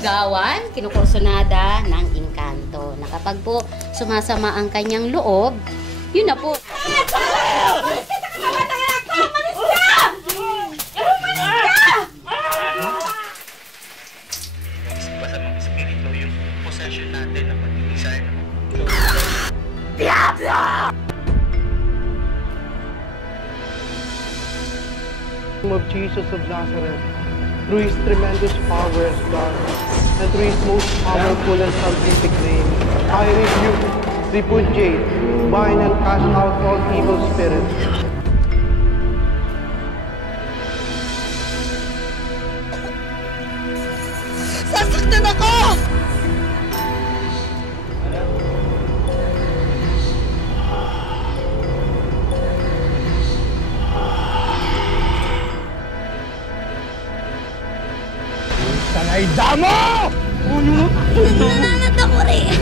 sinisigawan, kinukursonada ng engkanto. Na kapag po sumasama ang kanyang loob, yun na po. Basta mga espiritu yung possession natin na pag-iisahin. Of Jesus of Nazareth, through His tremendous power as God, and through His most powerful and salvific name, I rebuke, repudiate, bind and cast out all evil spirits. Sasaktan ako! Tangay damo! Nananat ako rin!